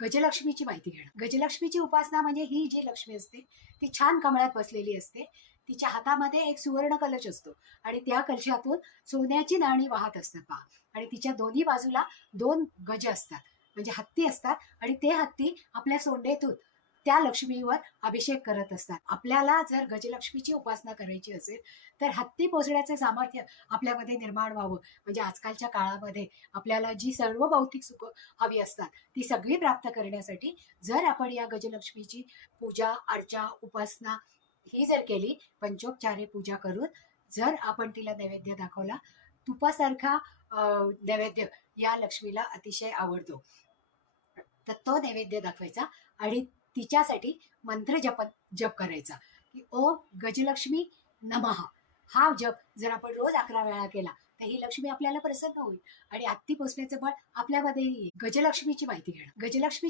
गजलक्ष्मीची माहिती घेणं. गजलक्ष्मीची उपासना म्हणजे ही जी लक्ष्मी असते ती छान कमळात बसलेली असते. तिच्या हातामध्ये एक सुवर्ण कलश असतो आणि त्या कलशातून सोन्याची नाणी वाहत असतात पहा. आणि तिच्या दोन्ही बाजूला दोन गज असतात, म्हणजे हत्ती असतात, आणि ते हत्ती आपल्या सोंडेतून त्या लक्ष्मीवर अभिषेक करत असतात. आपल्याला जर गजलक्ष्मीची उपासना करायची असेल तर हत्ती पोचण्याचे सामर्थ्य आपल्यामध्ये निर्माण व्हावं. म्हणजे आजकालच्या काळामध्ये आपल्याला जी सर्व भौतिक सुख हवी असतात ती सगळी प्राप्त करण्यासाठी जर आपण या गजलक्ष्मीची पूजा अर्चा उपासना ही जर केली, पंचोपचारे पूजा करून जर आपण तिला नैवेद्य दाखवला, तुपासारखा नैवेद्य या लक्ष्मीला अतिशय आवडतो, तर तो नैवेद्य दाखवायचा आणि तिच्यासाठी मंत्र जप करायचा की ओम गजलक्ष्मी नमः. हा जप जर आपण रोज 11 वेळा केला तर ही लक्ष्मी आपल्याला प्रसन्न होईल आणि हत्ती पोचण्याचं बळ आपल्यामध्ये येईल. गजलक्ष्मीची माहिती घेणं. गजलक्ष्मी